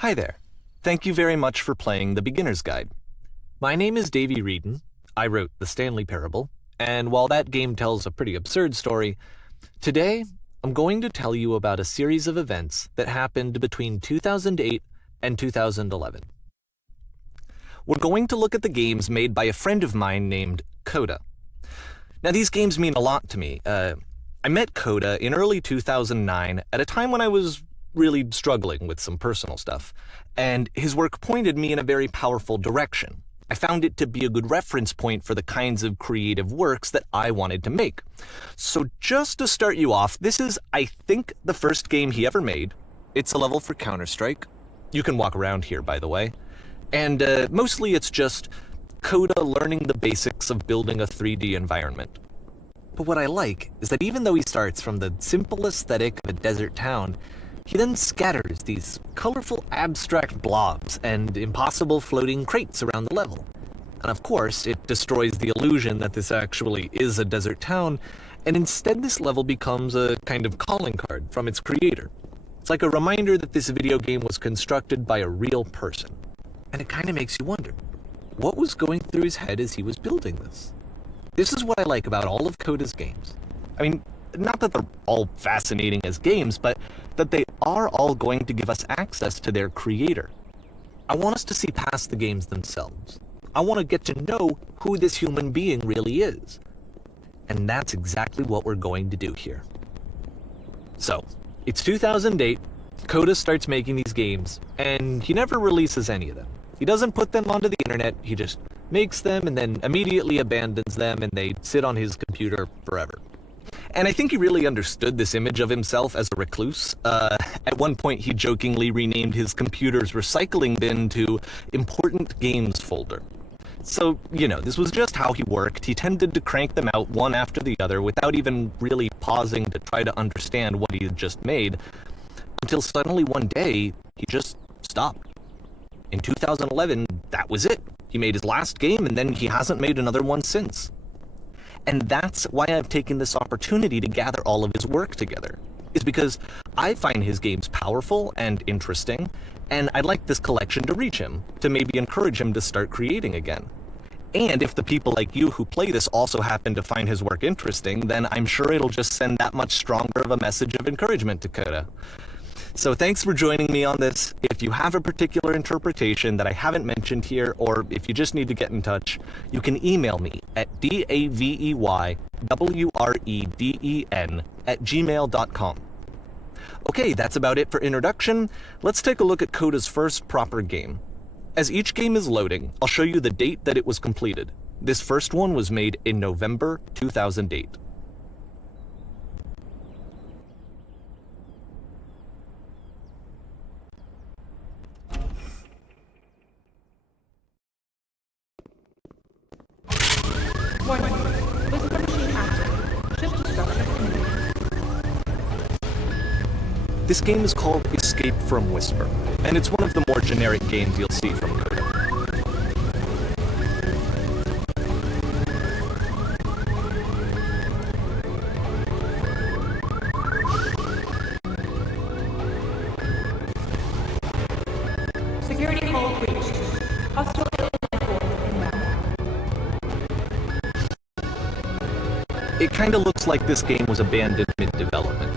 Hi there. Thank you very much for playing The Beginner's Guide. My name is Davey Reedon. I wrote The Stanley Parable, and while that game tells a pretty absurd story, today I'm going to tell you about a series of events that happened between 2008 and 2011. We're going to look at the games made by a friend of mine named Coda. Now, these games mean a lot to me. I met Coda in early 2009 at a time when I was really struggling with some personal stuff, and his work pointed me in a very powerful direction. I found it to be a good reference point for the kinds of creative works that I wanted to make. So just to start you off, this is, I think, the first game he ever made. It's a level for Counter-Strike. You can walk around here, by the way. And mostly it's just Coda learning the basics of building a 3D environment. But what I like is that even though he starts from the simple aesthetic of a desert town, he then scatters these colorful abstract blobs and impossible floating crates around the level. And of course, it destroys the illusion that this actually is a desert town, and instead this level becomes a kind of calling card from its creator. It's like a reminder that this video game was constructed by a real person. And it kind of makes you wonder, what was going through his head as he was building this? This is what I like about all of Coda's games. I mean, not that they're all fascinating as games, but that they are all going to give us access to their creator. I want us to see past the games themselves. I want to get to know who this human being really is. And that's exactly what we're going to do here. So, it's 2008, Coda starts making these games, and he never releases any of them. He doesn't put them onto the internet, he just makes them and then immediately abandons them, and they sit on his computer forever. And I think he really understood this image of himself as a recluse. At one point, he jokingly renamed his computer's recycling bin to Important Games Folder. So, this was just how he worked. He tended to crank them out one after the other without even really pausing to try to understand what he had just made, until suddenly one day, he just stopped. In 2011, that was it. He made his last game, and then he hasn't made another one since. And that's why I've taken this opportunity to gather all of his work together, is because I find his games powerful and interesting, and I'd like this collection to reach him, to maybe encourage him to start creating again. And if the people like you who play this also happen to find his work interesting, then I'm sure it'll just send that much stronger of a message of encouragement to Coda. So thanks for joining me on this. If you have a particular interpretation that I haven't mentioned here, or if you just need to get in touch, you can email me at daveywreden@gmail.com. Okay, that's about it for introduction. Let's take a look at Coda's first proper game. As each game is loading, I'll show you the date that it was completed. This first one was made in November 2008. Warning. Whisper machine active. Shift to structure community. This game is called Escape from Whisper, and it's one of the more generic games you'll see from Coda. Security hull breached. Hostile life force inbound. It kinda looks like this game was abandoned mid-development.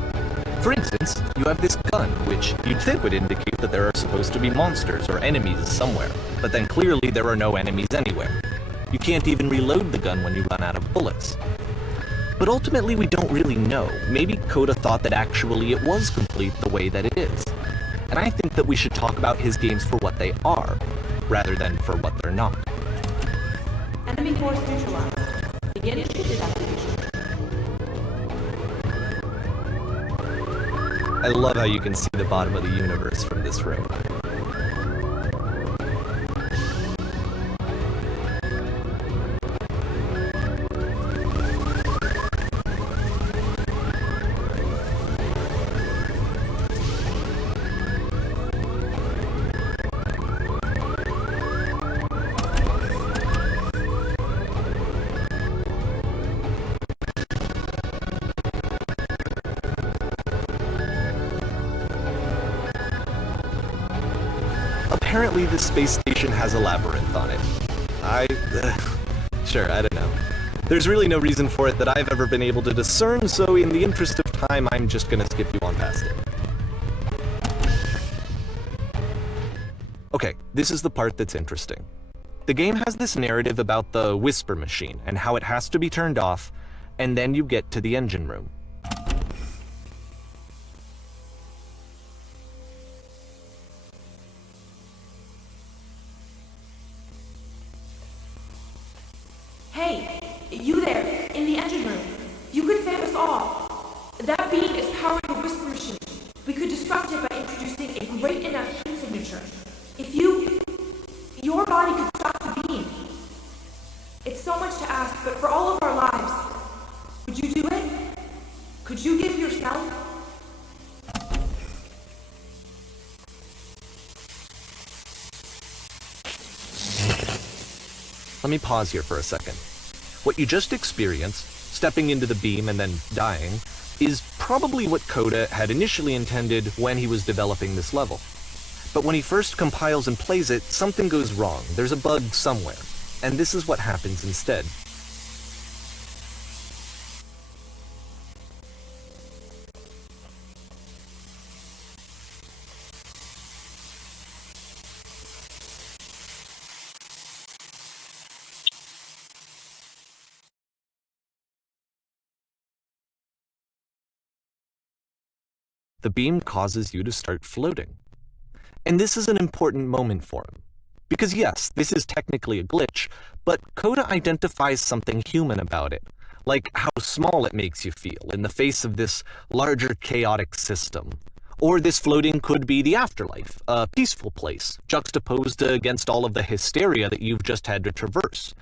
For instance, you have this gun, which you'd think would indicate that there are supposed to be monsters or enemies somewhere, but then clearly there are no enemies anywhere. You can't even reload the gun when you run out of bullets. But ultimately we don't really know. Maybe Coda thought that actually it was complete the way that it is. And I think that we should talk about his games for what they are, rather than for what they're not. Enemy force neutralized. Begin ship evacuation. I love how you can see the bottom of the universe from this room. apparently this space station has a labyrinth on it. Sure, I don't know. There's really no reason for it that I've ever been able to discern, so in the interest of time, I'm just gonna skip you on past it. Okay, this is the part that's interesting. The game has this narrative about the whisper machine and how it has to be turned off, and then you get to the engine room. Hey, you there, in the engine room. You could save us all. That beam is powering the whisper machine. We could disrupt it by introducing a great enough heat signature. If your body could stop the beam. It's so much to ask, but for all of our lives, would you do it? Could you give yourself? Let me pause here for a second. What you just experienced, stepping into the beam and then dying, is probably what Coda had initially intended when he was developing this level. But when he first compiles and plays it, something goes wrong. There's a bug somewhere. And this is what happens instead. The beam causes you to start floating. And this is an important moment for him. Because yes, this is technically a glitch, but Coda identifies something human about it, like how small it makes you feel in the face of this larger chaotic system. Or this floating could be the afterlife, a peaceful place, juxtaposed against all of the hysteria that you've just had to traverse.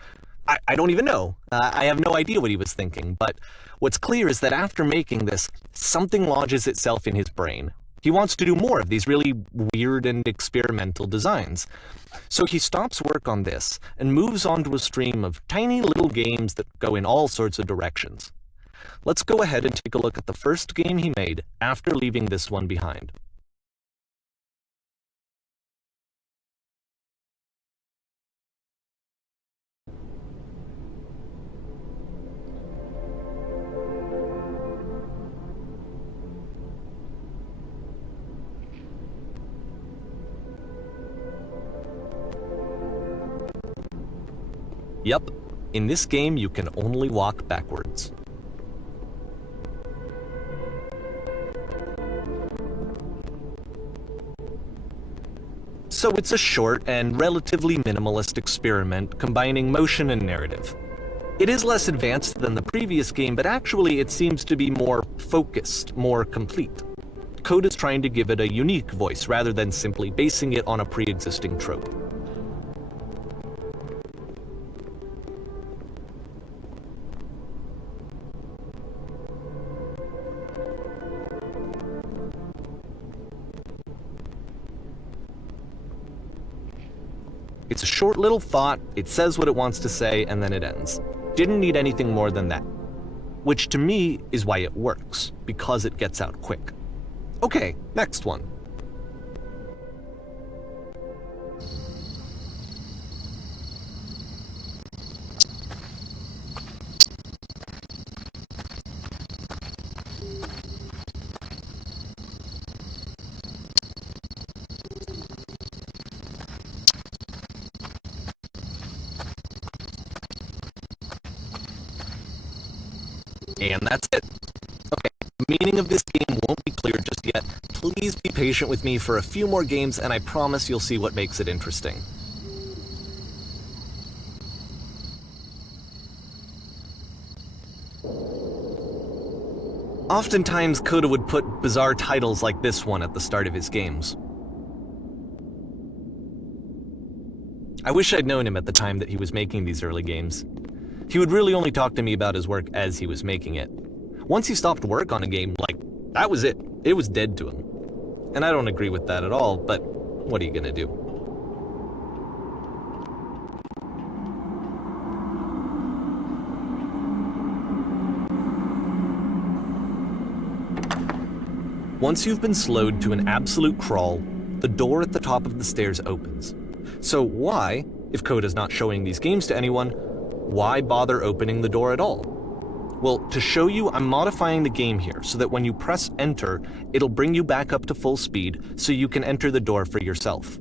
I don't even know. I have no idea what he was thinking, but what's clear is that after making this, something lodges itself in his brain. He wants to do more of these really weird and experimental designs. So he stops work on this and moves on to a stream of tiny little games that go in all sorts of directions. Let's go ahead and take a look at the first game he made after leaving this one behind. Yep, in this game you can only walk backwards. So it's a short and relatively minimalist experiment combining motion and narrative. It is less advanced than the previous game, but actually it seems to be more focused, more complete. Coda's trying to give it a unique voice rather than simply basing it on a pre-existing trope. It's a short little thought, it says what it wants to say, and then it ends. Didn't need anything more than that. Which to me is why it works, because it gets out quick. Okay, next one. And that's it. Okay, the meaning of this game won't be clear just yet. Please be patient with me for a few more games, and I promise you'll see what makes it interesting. Oftentimes, Coda would put bizarre titles like this one at the start of his games. I wish I'd known him at the time that he was making these early games. He would really only talk to me about his work as he was making it. Once he stopped work on a game, that was it. It was dead to him. And I don't agree with that at all, but what are you gonna do? Once you've been slowed to an absolute crawl, the door at the top of the stairs opens. So why, if Coda's not showing these games to anyone, why bother opening the door at all? Well, to show you, I'm modifying the game here so that when you press enter, it'll bring you back up to full speed so you can enter the door for yourself.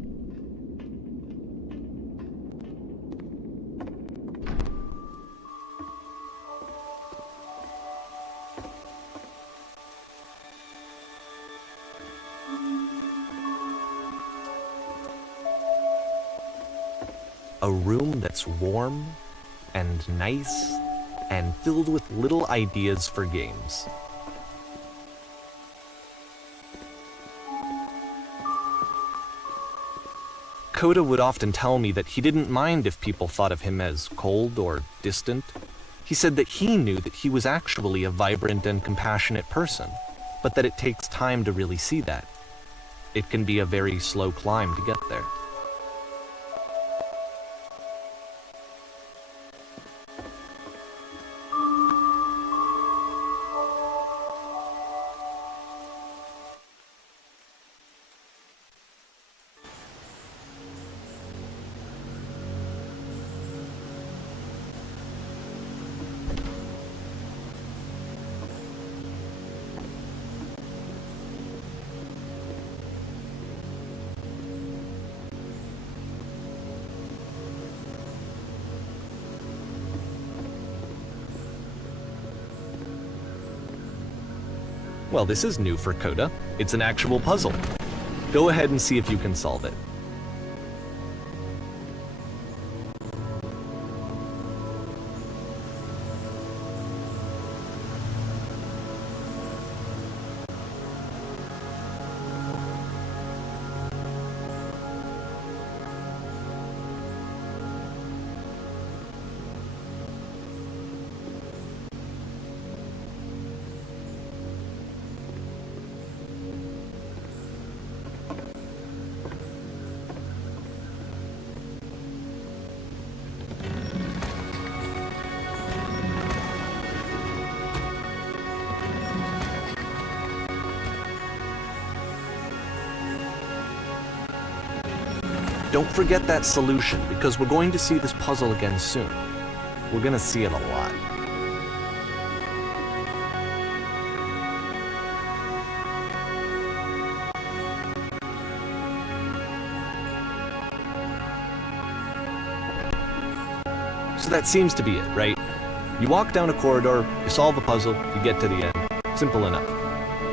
A room that's warm and nice and filled with little ideas for games. Coda would often tell me that he didn't mind if people thought of him as cold or distant. He said that he knew that he was actually a vibrant and compassionate person, but that it takes time to really see that. It can be a very slow climb to get there. Well, this is new for Coda. It's an actual puzzle. Go ahead and see if you can solve it. Don't forget that solution, because we're going to see this puzzle again soon. We're going to see it a lot. So that seems to be it, right? You walk down a corridor, you solve a puzzle, you get to the end. Simple enough.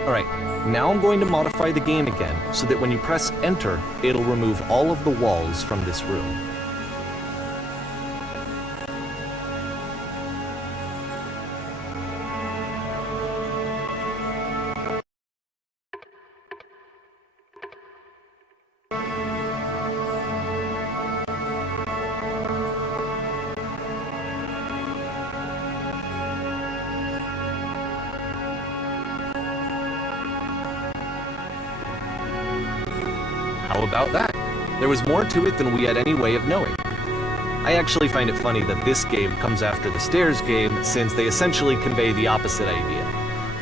Alright, now I'm going to modify the game again so that when you press enter, it'll remove all of the walls from this room. How about that? There was more to it than we had any way of knowing. I actually find it funny that this game comes after the Stairs game, since they essentially convey the opposite idea.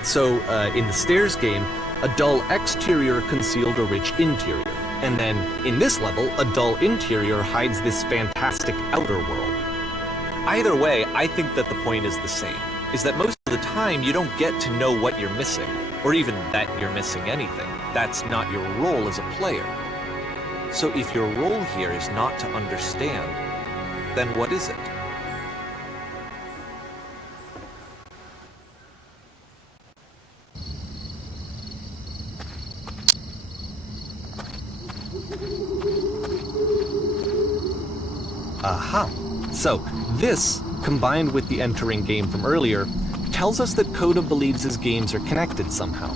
So, in the Stairs game, a dull exterior concealed a rich interior. And then, in this level, a dull interior hides this fantastic outer world. Either way, I think that the point is the same, is that most of the time you don't get to know what you're missing, or even that you're missing anything. That's not your role as a player. So if your role here is not to understand, then what is it? Aha! So, this, combined with the entering game from earlier, tells us that Coda believes his games are connected somehow.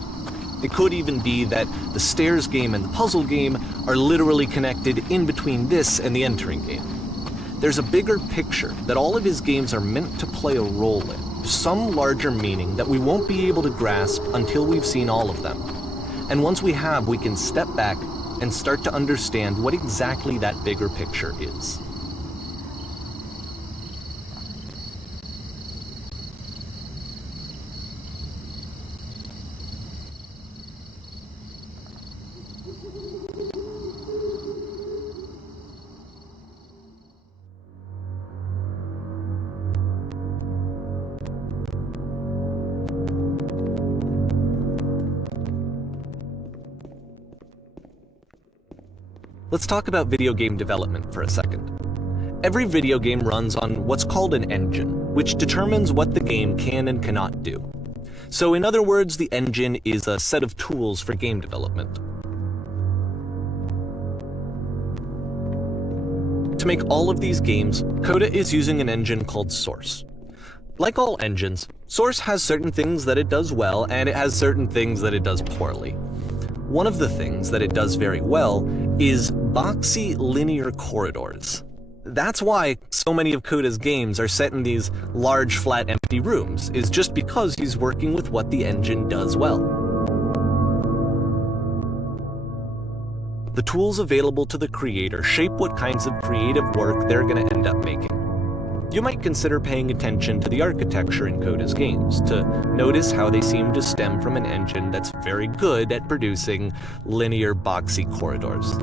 It could even be that the Stairs game and the puzzle game are literally connected in between this and the entering game. There's a bigger picture that all of his games are meant to play a role in, some larger meaning that we won't be able to grasp until we've seen all of them. And once we have, we can step back and start to understand what exactly that bigger picture is. let's talk about video game development for a second. Every video game runs on what's called an engine, which determines what the game can and cannot do. So in other words, the engine is a set of tools for game development. To make all of these games, Coda is using an engine called Source. Like all engines, Source has certain things that it does well, and it has certain things that it does poorly. One of the things that it does very well is boxy linear corridors. That's why so many of Coda's games are set in these large, flat, empty rooms, is just because he's working with what the engine does well. The tools available to the creator shape what kinds of creative work they're going to end up making. You might consider paying attention to the architecture in Coda's games to notice how they seem to stem from an engine that's very good at producing linear, boxy corridors.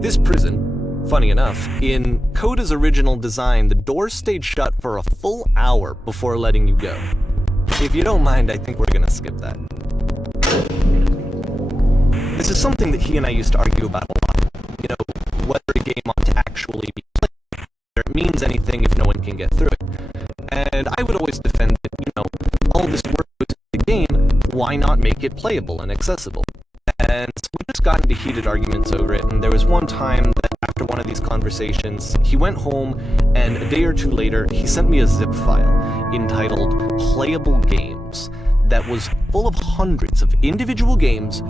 This prison, funny enough, in Coda's original design, the doors stayed shut for a full hour before letting you go. If you don't mind, I think we're gonna skip that. This is something that he and I used to argue about a lot. You know, whether a game ought to actually be played, whether it means anything if no one can get through it. And I would always defend that, you know, all this work goes into the game, why not make it playable and accessible? And so we just got into heated arguments over it, and there was one time that after one of these conversations, he went home, and a day or two later, he sent me a zip file entitled Playable Games that was full of hundreds of individual games,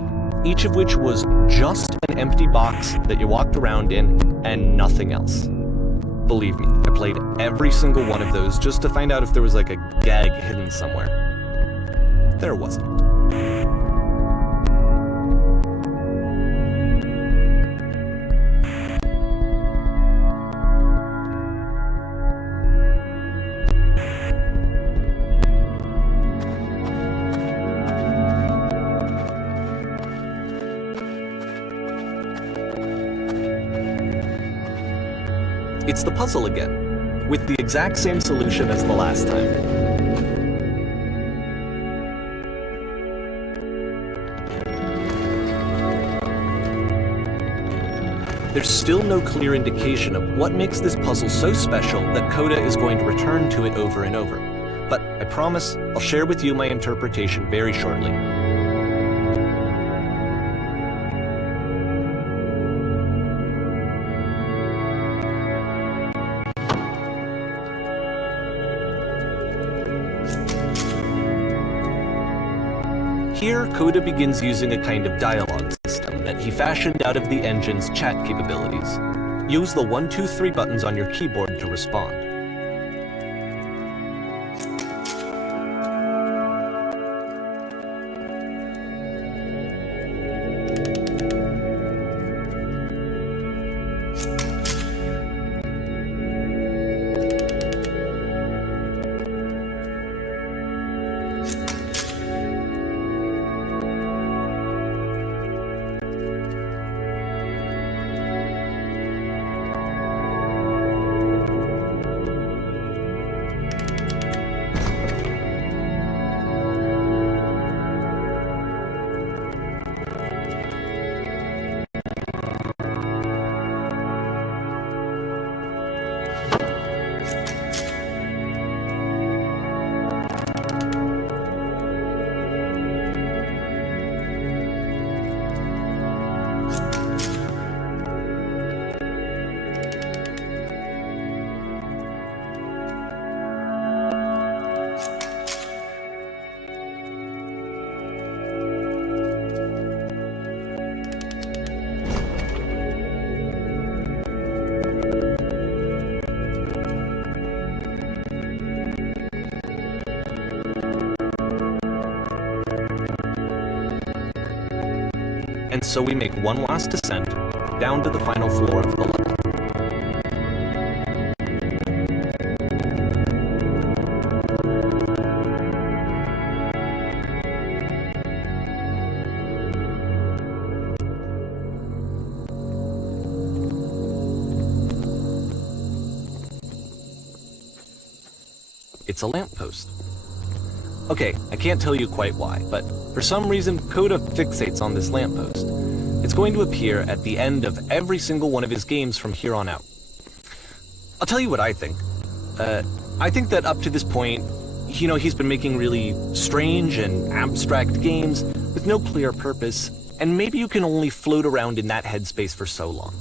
each of which was just an empty box that you walked around in and nothing else. Believe me, I played every single one of those just to find out if there was like a gag hidden somewhere. There wasn't. It's the puzzle again, with the exact same solution as the last time. There's still no clear indication of what makes this puzzle so special that Coda is going to return to it over and over. But I promise I'll share with you my interpretation very shortly. Here, Coda begins using a kind of dialogue system that he fashioned out of the engine's chat capabilities. Use the 1, 2, 3 buttons on your keyboard to respond. and so we make one last descent down to the final floor of the level. It's a lamppost. Okay, I can't tell you quite why, but for some reason Coda fixates on this lamppost. It's going to appear at the end of every single one of his games from here on out. I'll tell you what I think. I think that up to this point, he's been making really strange and abstract games with no clear purpose, and maybe you can only float around in that headspace for so long.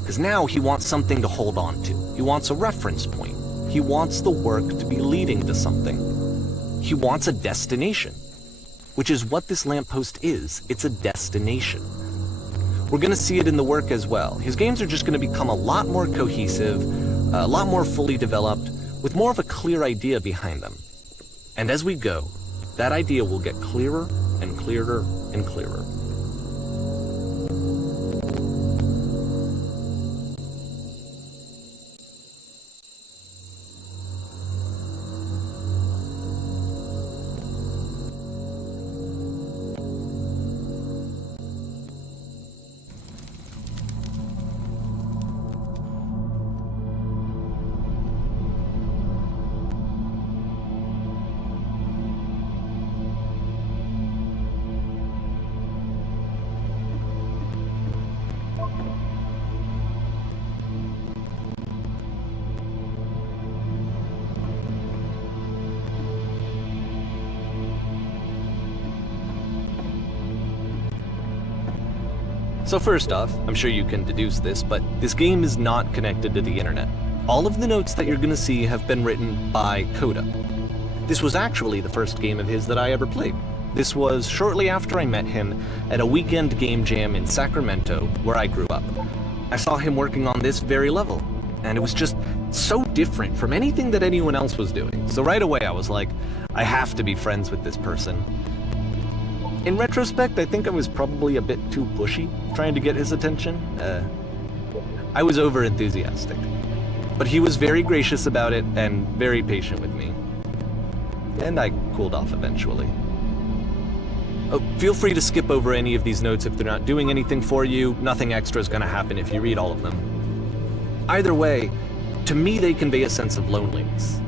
Because now he wants something to hold on to. He wants a reference point. He wants the work to be leading to something. He wants a destination, which is what this lamppost is. It's a destination. We're going to see it in the work as well. His games are just going to become a lot more cohesive, a lot more fully developed, with more of a clear idea behind them. And as we go, that idea will get clearer and clearer and clearer. So first off, I'm sure you can deduce this, but this game is not connected to the internet. All of the notes that you're going to see have been written by Coda. This was actually the first game of his that I ever played. This was shortly after I met him at a weekend game jam in Sacramento, where I grew up. I saw him working on this very level, and it was just so different from anything that anyone else was doing. So right away I was like, I have to be friends with this person. In retrospect, I think I was probably a bit too pushy, trying to get his attention. I was over-enthusiastic. But he was very gracious about it and very patient with me. And I cooled off eventually. Oh, feel free to skip over any of these notes if they're not doing anything for you. Nothing extra is going to happen if you read all of them. Either way, to me they convey a sense of loneliness.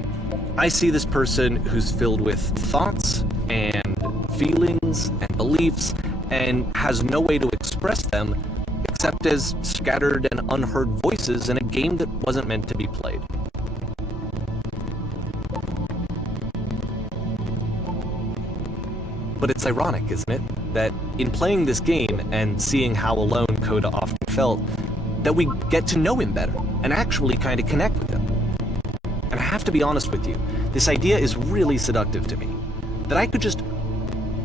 I see this person who's filled with thoughts and feelings and beliefs and has no way to express them except as scattered and unheard voices in a game that wasn't meant to be played. But it's ironic, isn't it, that in playing this game and seeing how alone Coda often felt, that we get to know him better and actually kind of connect with him. And I have to be honest with you, this idea is really seductive to me. That I could just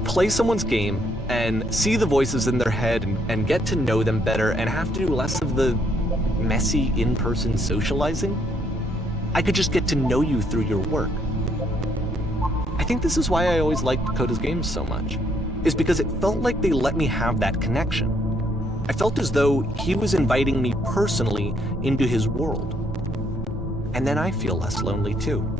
play someone's game and see the voices in their head and get to know them better and have to do less of the messy in-person socializing. I could just get to know you through your work. I think this is why I always liked Coda's games so much, is because it felt like they let me have that connection. I felt as though he was inviting me personally into his world. And then I feel less lonely too.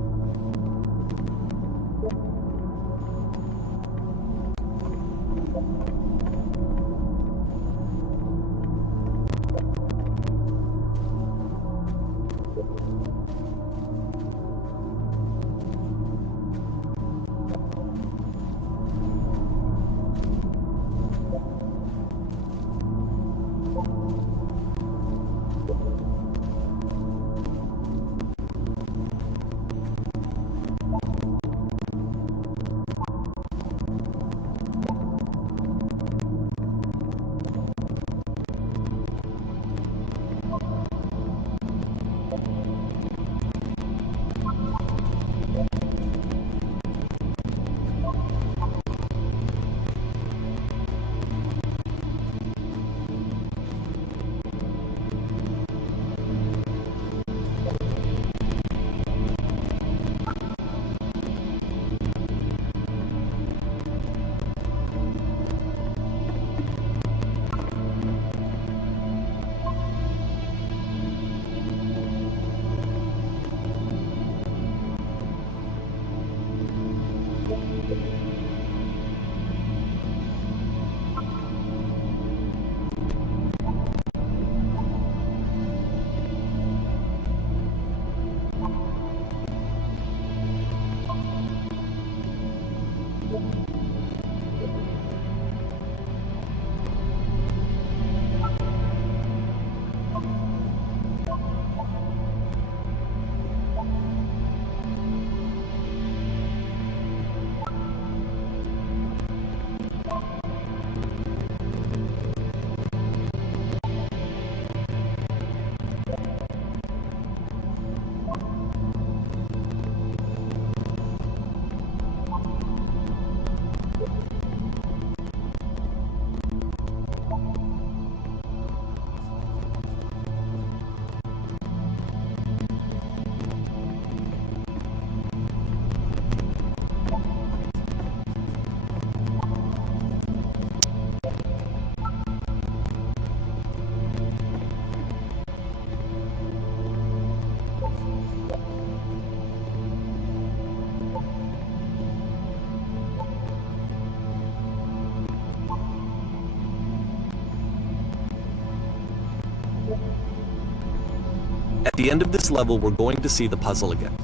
At the end of this level, we're going to see the puzzle again.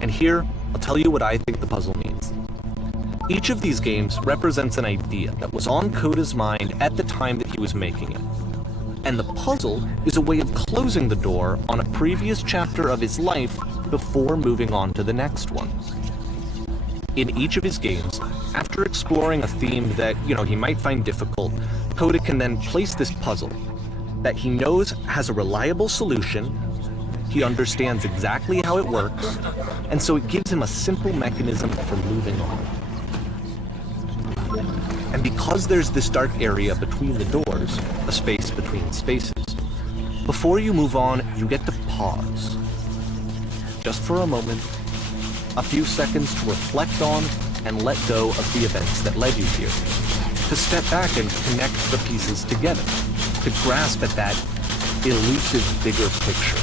And here, I'll tell you what I think the puzzle means. Each of these games represents an idea that was on Coda's mind at the time that he was making it. And the puzzle is a way of closing the door on a previous chapter of his life before moving on to the next one. In each of his games, after exploring a theme that, he might find difficult, Coda can then place this puzzle that he knows has a reliable solution, he understands exactly how it works, and so it gives him a simple mechanism for moving on. And because there's this dark area between the doors, a space between spaces, before you move on, you get to pause. Just for a moment, a few seconds to reflect on and let go of the events that led you here. To step back and connect the pieces together. To grasp at that elusive bigger picture.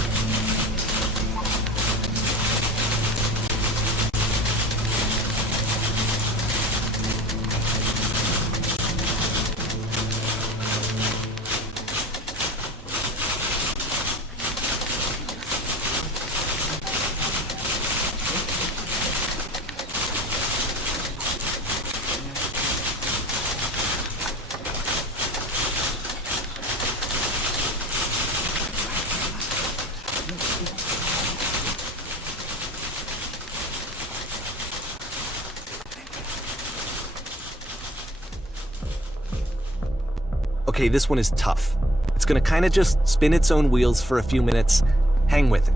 Okay, this one is tough. It's gonna kind of just spin its own wheels for a few minutes. Hang with it.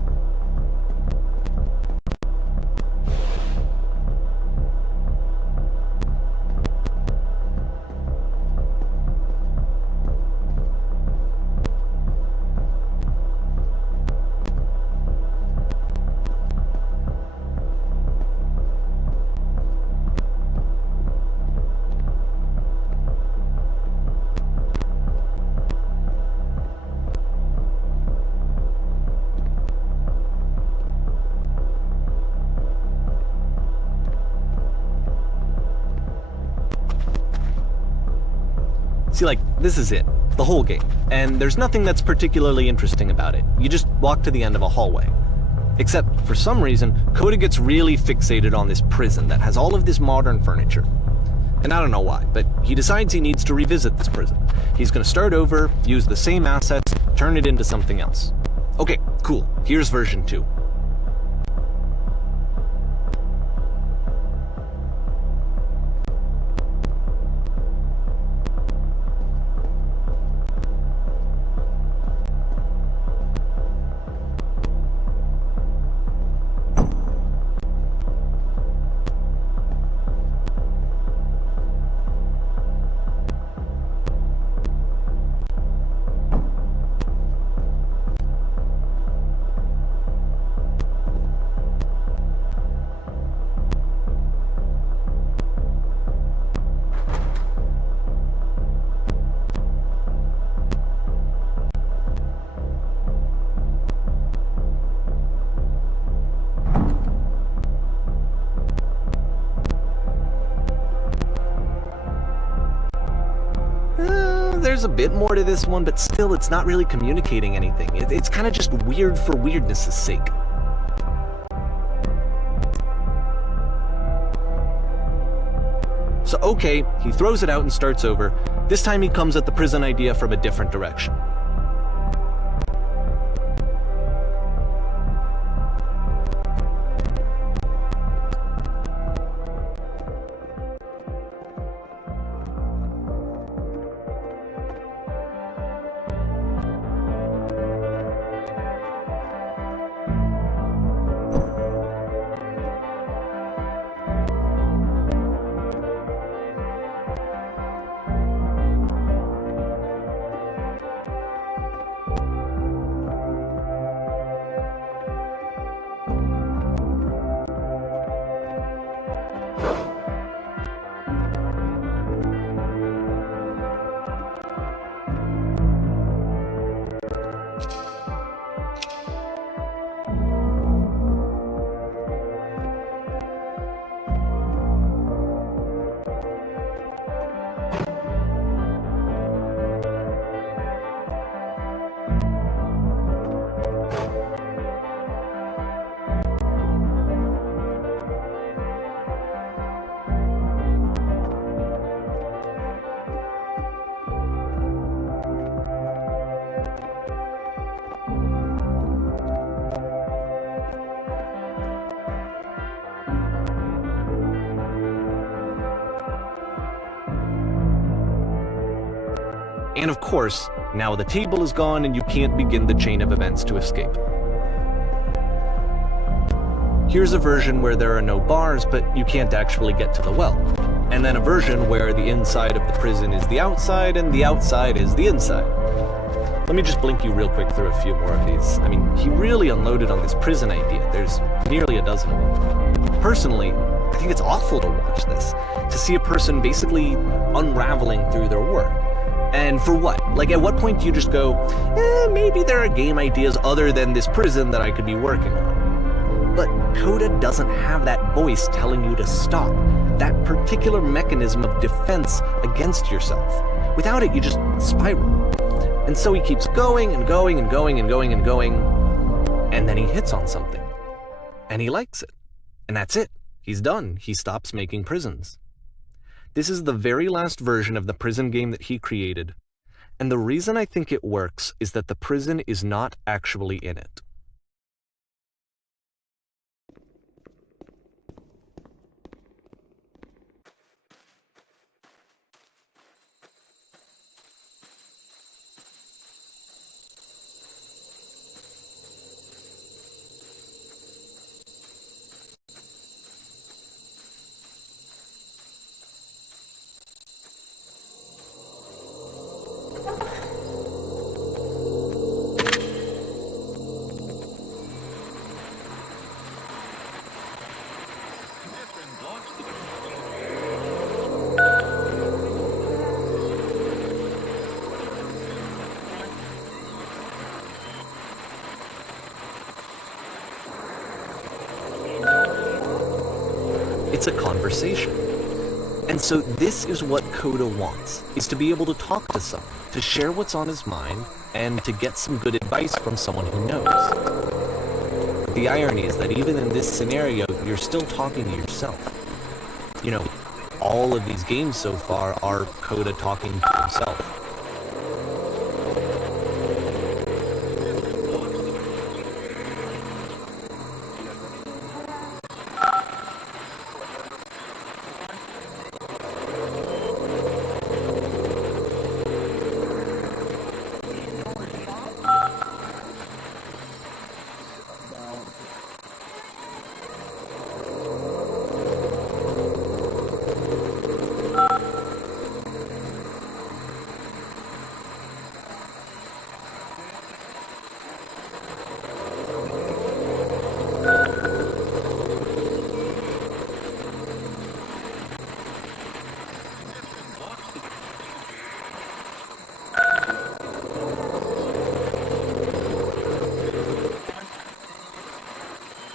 See, this is it, the whole game, and there's nothing that's particularly interesting about it. You just walk to the end of a hallway. Except, for some reason, Coda gets really fixated on this prison that has all of this modern furniture. And I don't know why, but he decides he needs to revisit this prison. He's gonna start over, use the same assets, turn it into something else. Okay, cool, here's version 2. There's a bit more to this one, but still it's not really communicating anything. It's kind of just weird for weirdness' sake. So okay, he throws it out and starts over. This time he comes at the prison idea from a different direction. And of course, now the table is gone and you can't begin the chain of events to escape. Here's a version where there are no bars, but you can't actually get to the well. And then a version where the inside of the prison is the outside and the outside is the inside. Let me just blink you real quick through a few more of these. I mean, he really unloaded on this prison idea. There's nearly a dozen of them. Personally, I think it's awful to watch this, to see a person basically unraveling through their work. And for what? Like, at what point do you just go, maybe there are game ideas other than this prison that I could be working on? But Coda doesn't have that voice telling you to stop, that particular mechanism of defense against yourself. Without it, you just spiral. And so he keeps going and going and going and going and going, and then he hits on something. And he likes it. And that's it. He's done. He stops making prisons. This is the very last version of the prison game that he created. And the reason I think it works is that the prison is not actually in it. It's a conversation. And so this is what Coda wants, is to be able to talk to someone, to share what's on his mind, and to get some good advice from someone who knows. But the irony is that even in this scenario, you're still talking to yourself. You know, all of these games so far are Coda talking to himself.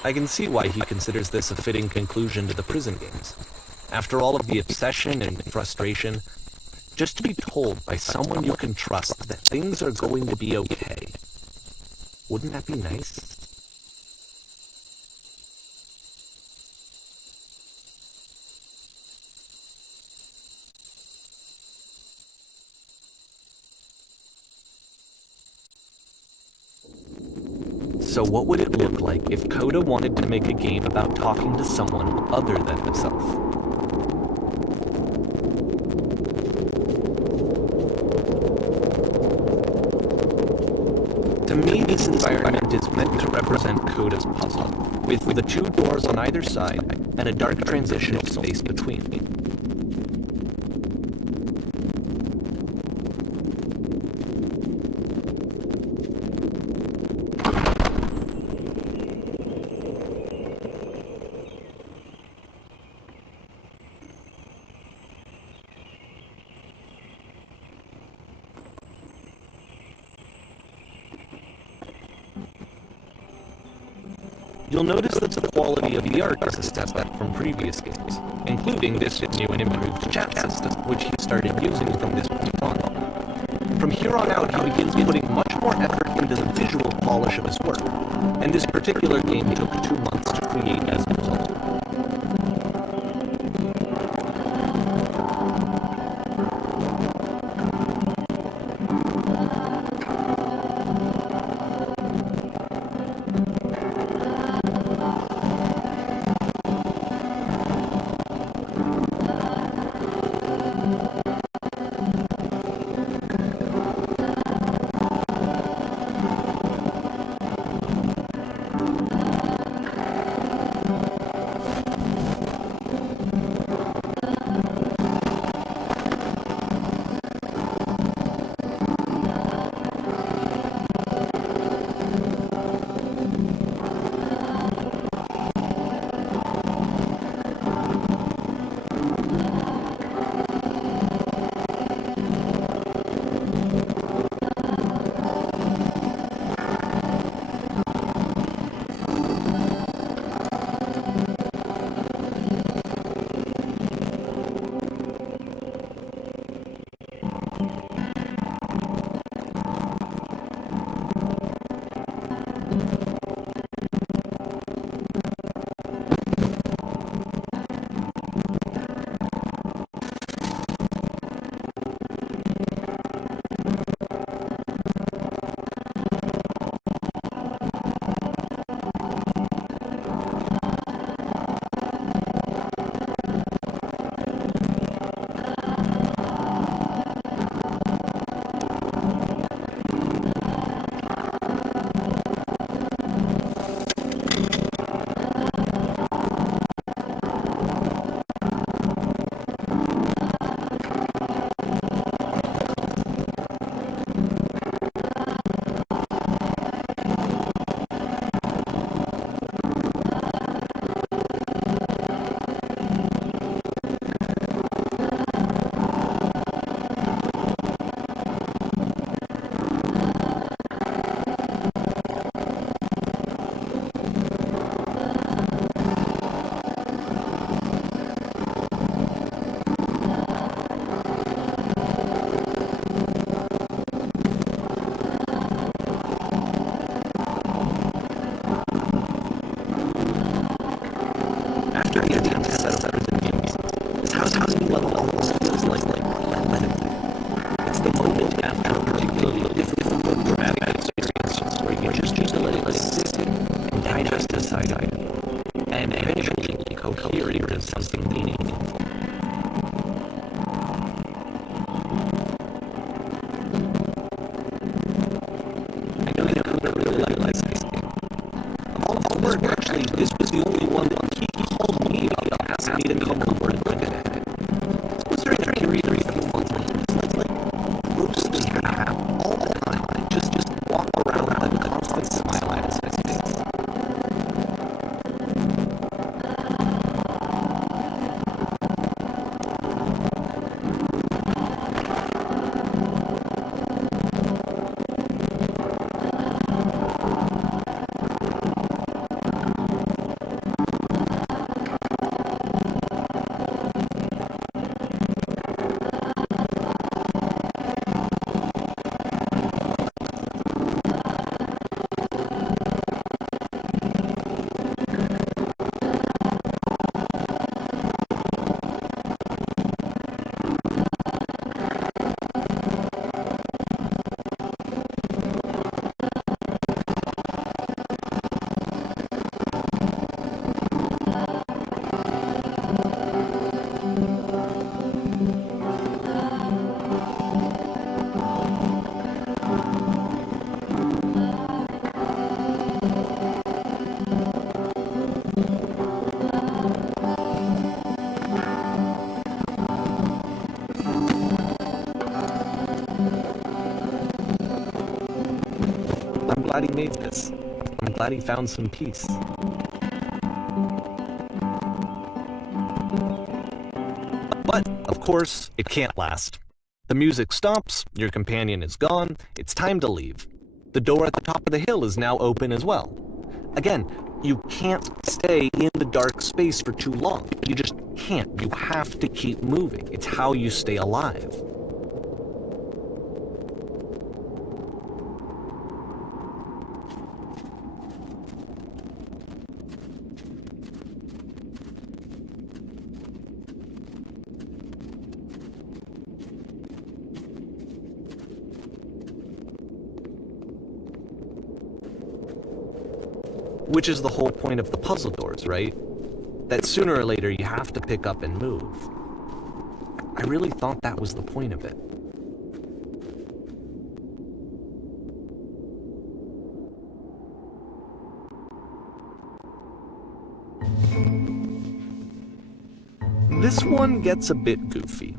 I can see why he considers this a fitting conclusion to the prison games. After all of the obsession and frustration, just to be told by someone you can trust that things are going to be okay. Wouldn't that be nice? So what would it look like if Coda wanted to make a game about talking to someone other than himself? To me, this environment is meant to represent Coda's puzzle, with the two doors on either side and a dark transitional space between. You'll notice that the quality of the art is a step up from previous games, including this new and improved chat system, which he started using from this point on. From here on out, he begins putting much more effort into the visual polish of his work, and this particular game took 2 months to create as a result. moment after a particularly difficult or dramatic experience where you just need to let it sit and digest aside and eventually cohere into something meaningful. I know you could really like this game. Of all the work, actually, this was the only one that he called me about, asking me to come over and look at it. Was there a period of just like roasting crap all the time? Just walk around with a constant smile on his face. I'm glad he made this. I'm glad he found some peace. But, of course, it can't last. The music stops, your companion is gone, it's time to leave. The door at the top of the hill is now open as well. Again, you can't stay in the dark space for too long. You just can't. You have to keep moving. It's how you stay alive. Which is the whole point of the puzzle doors, right? That sooner or later you have to pick up and move. I really thought that was the point of it. This one gets a bit goofy.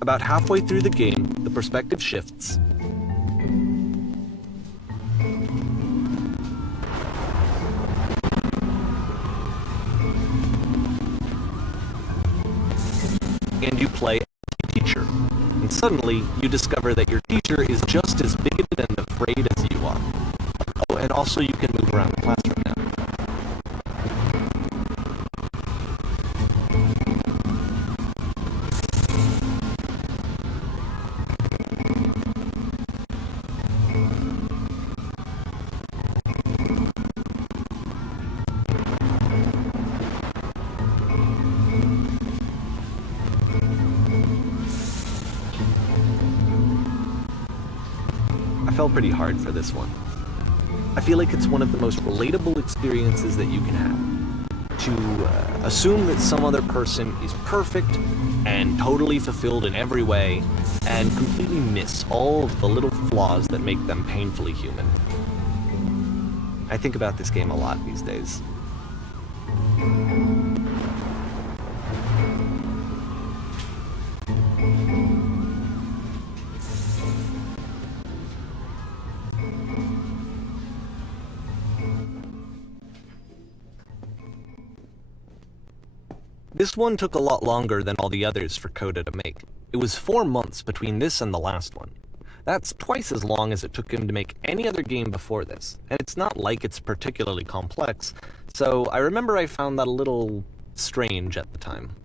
About halfway through the game, the perspective shifts. And you play a teacher. And suddenly, you discover that your teacher is just as bigoted and afraid as you are. Oh, and also you can move around the classroom now. I fell pretty hard for this one. I feel like it's one of the most relatable experiences that you can have. to assume that some other person is perfect and totally fulfilled in every way, and completely miss all of the little flaws that make them painfully human. I think about this game a lot these days. This one took a lot longer than all the others for Coda to make. It was 4 months between this and the last one. That's twice as long as it took him to make any other game before this, and it's not like it's particularly complex, so I remember I found that a little strange at the time.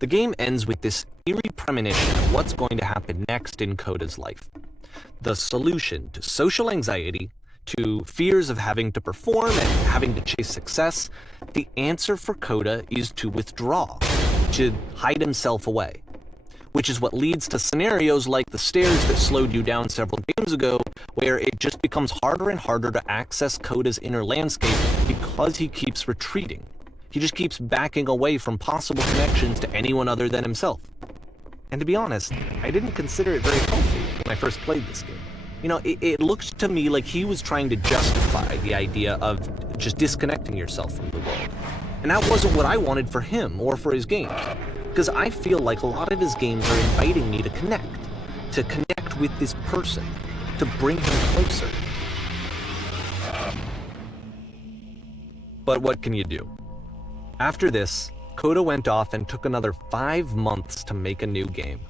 The game ends with this eerie premonition of what's going to happen next in Coda's life. The solution to social anxiety, to fears of having to perform and having to chase success, the answer for Coda is to withdraw, to hide himself away. Which is what leads to scenarios like the stairs that slowed you down several games ago, where it just becomes harder and harder to access Coda's inner landscape because he keeps retreating. He just keeps backing away from possible connections to anyone other than himself. And to be honest, I didn't consider it very healthy when I first played this game. You know, it looked to me like he was trying to justify the idea of just disconnecting yourself from the world. And that wasn't what I wanted for him or for his games. Because I feel like a lot of his games are inviting me to connect with this person, to bring him closer. But what can you do? After this, Coda went off and took another 5 months to make a new game.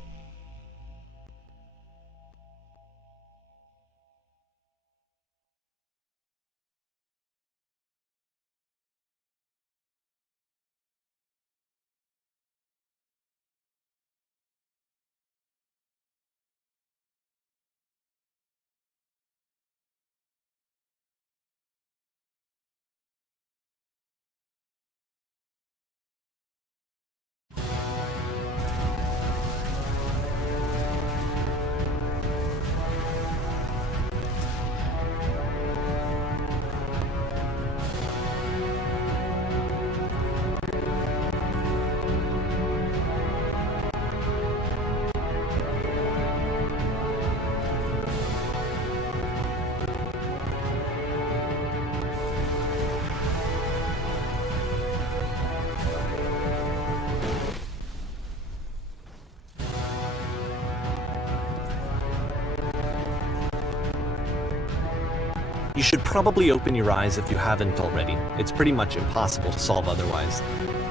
You should probably open your eyes if you haven't already. It's pretty much impossible to solve otherwise.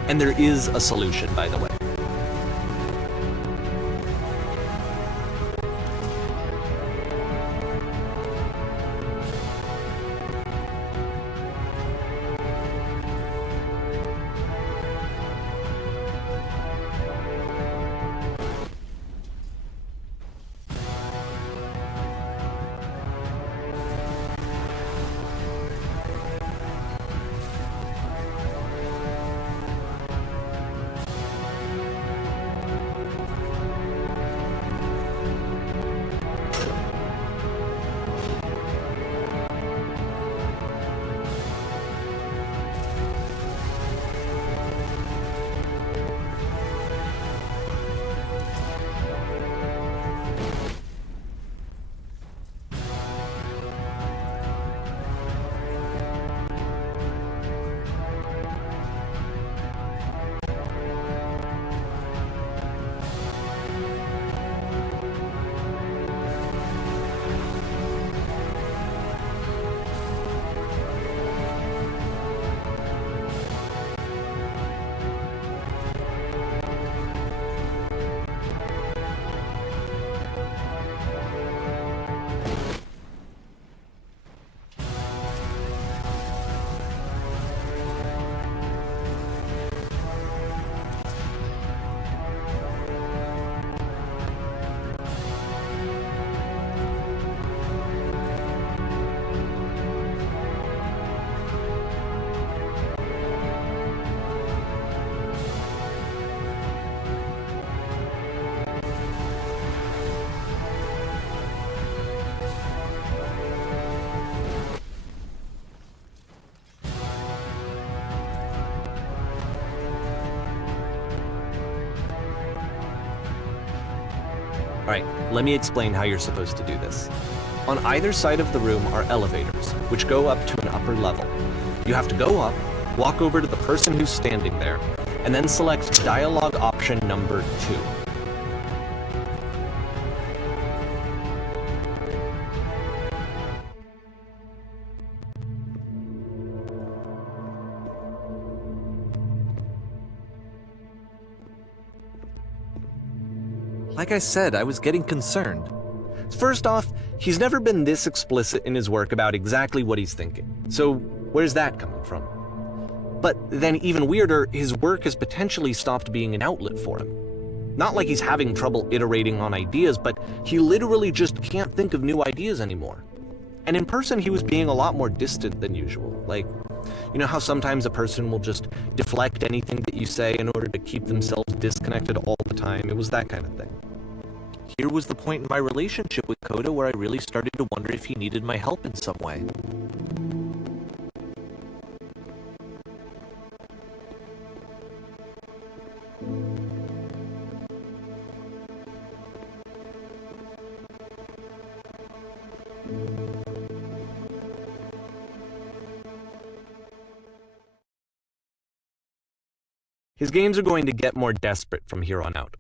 And there is a solution, by the way. Alright, let me explain how you're supposed to do this. On either side of the room are elevators, which go up to an upper level. You have to go up, walk over to the person who's standing there, and then select dialogue option number 2. Like I said, I was getting concerned. First off, he's never been this explicit in his work about exactly what he's thinking. So where's that coming from? But then even weirder, his work has potentially stopped being an outlet for him. Not like he's having trouble iterating on ideas, but he literally just can't think of new ideas anymore. And in person, he was being a lot more distant than usual. Like, you know how sometimes a person will just deflect anything that you say in order to keep themselves disconnected all the time? It was that kind of thing. Here was the point in my relationship with Coda where I really started to wonder if he needed my help in some way. His games are going to get more desperate from here on out.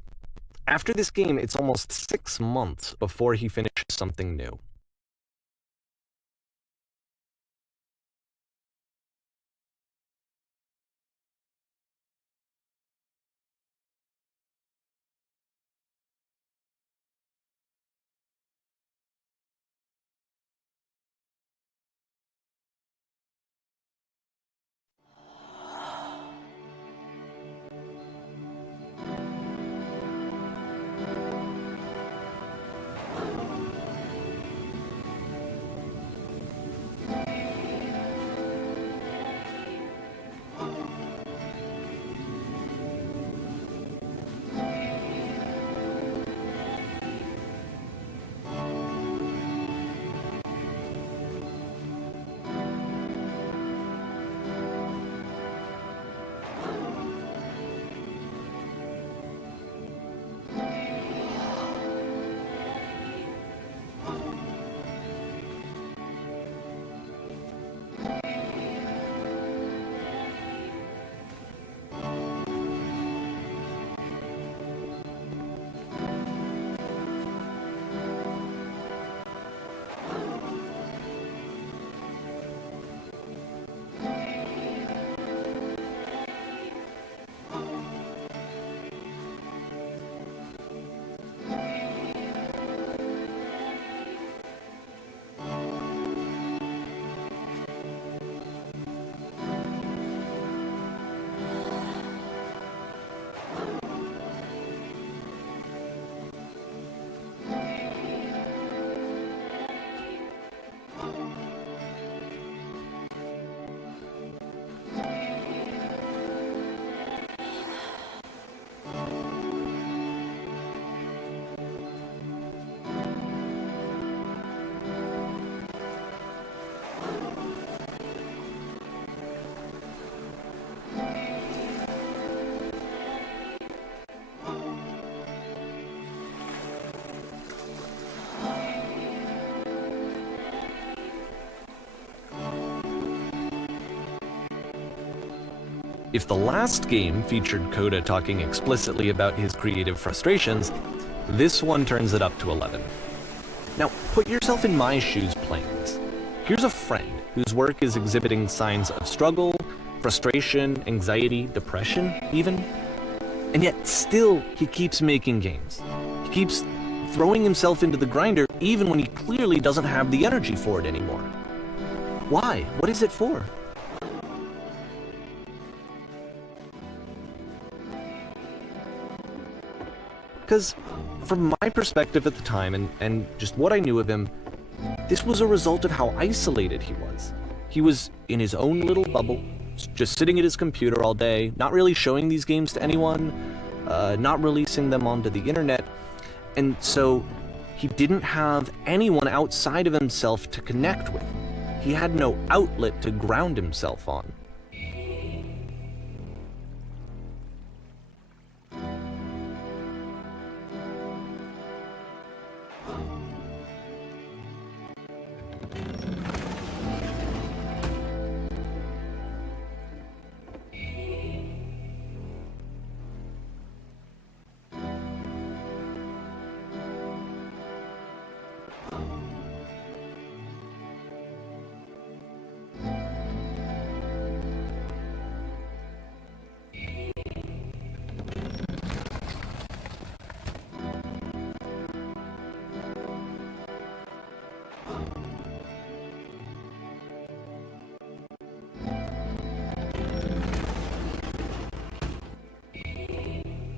After this game, it's almost 6 months before he finishes something new. If the last game featured Coda talking explicitly about his creative frustrations, this one turns it up to 11. Now, put yourself in my shoes playing this. Here's a friend whose work is exhibiting signs of struggle, frustration, anxiety, depression, even. And yet, still, he keeps making games. He keeps throwing himself into the grinder even when he clearly doesn't have the energy for it anymore. Why? What is it for? Because from my perspective at the time and just what I knew of him, this was a result of how isolated he was. He was in his own little bubble, just sitting at his computer all day, not really showing these games to anyone, not releasing them onto the internet, and so he didn't have anyone outside of himself to connect with. He had no outlet to ground himself on.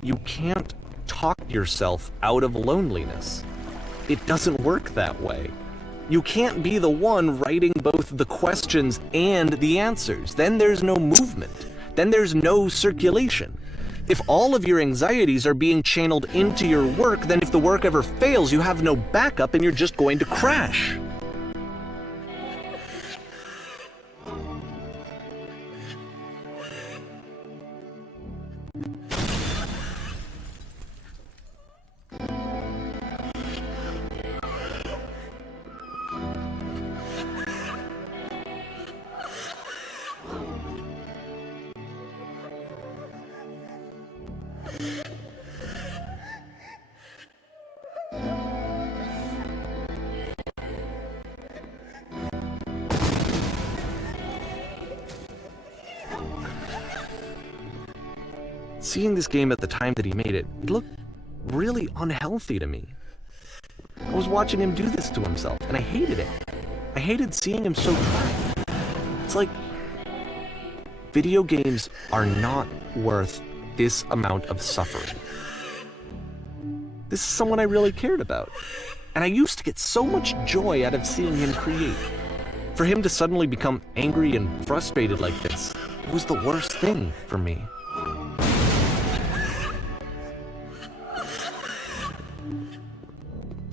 You can't talk yourself out of loneliness. It doesn't work that way. You can't be the one writing both the questions and the answers. Then there's no movement. Then there's no circulation. If all of your anxieties are being channeled into your work, then if the work ever fails, you have no backup and you're just going to crash. Seeing this game at the time that he made it, it looked really unhealthy to me. I was watching him do this to himself, and I hated it. I hated seeing him so tired. It's like, video games are not worth this amount of suffering. This is someone I really cared about, and I used to get so much joy out of seeing him create. For him to suddenly become angry and frustrated like this, it was the worst thing for me.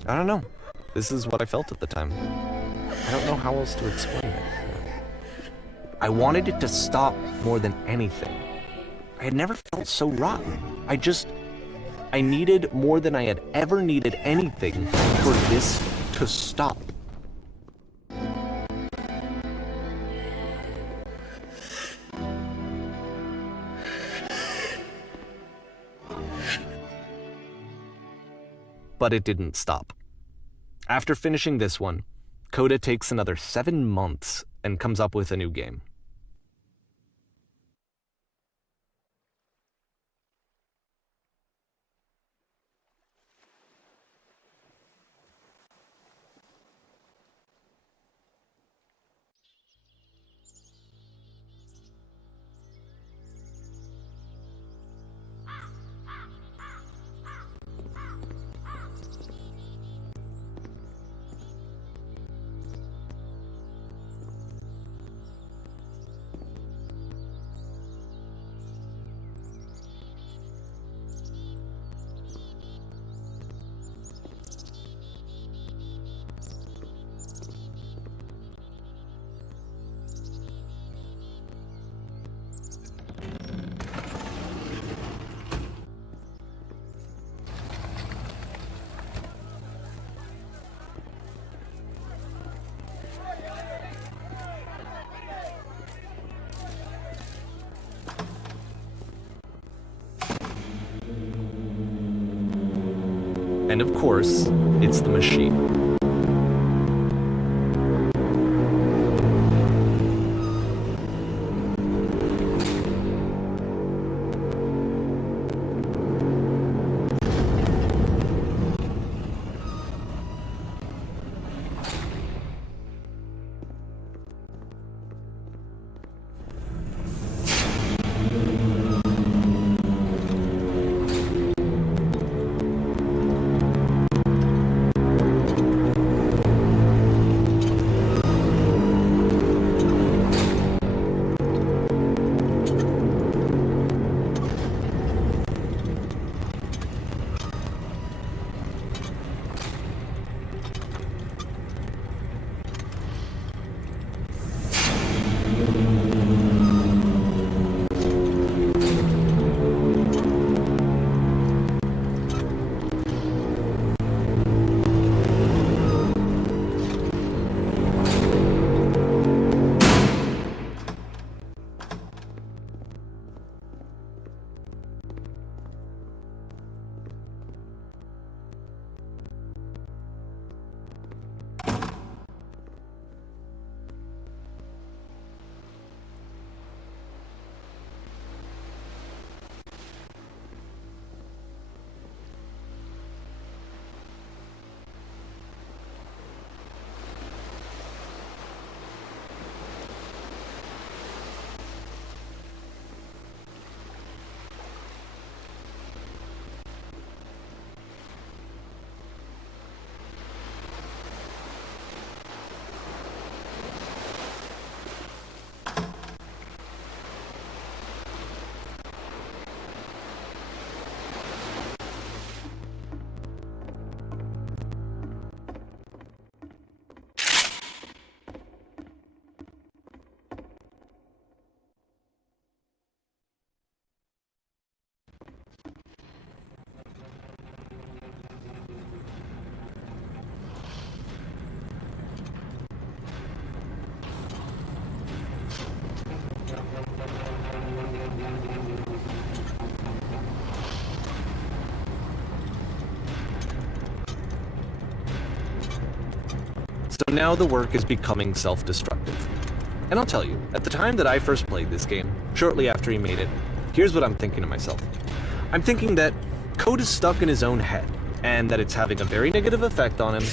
I don't know. This is what I felt at the time. I don't know how else to explain it. I wanted it to stop more than anything. I had never felt so rotten. I needed more than I had ever needed anything for this to stop. But it didn't stop. After finishing this one, Coda takes another 7 months and comes up with a new game. And of course, it's the machine. So now the work is becoming self-destructive. And I'll tell you, at the time that I first played this game, shortly after he made it, here's what I'm thinking to myself. I'm thinking that Code is stuck in his own head, and that it's having a very negative effect on him,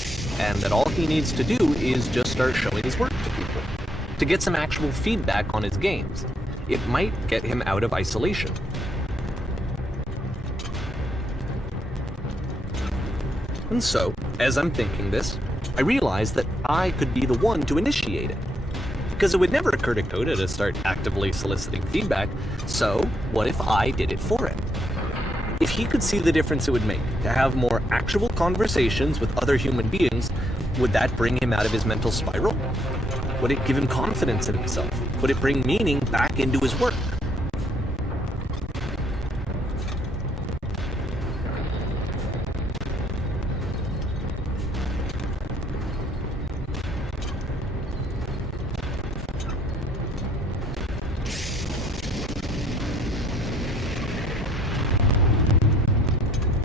and that all he needs to do is just start showing his work to people, to get some actual feedback on his games. It might get him out of isolation. And so, as I'm thinking this, I realize that I could be the one to initiate it. Because it would never occur to Coda to start actively soliciting feedback, so what if I did it for him? If he could see the difference it would make to have more actual conversations with other human beings, would that bring him out of his mental spiral? Would it give him confidence in himself? Would it bring meaning back into his work?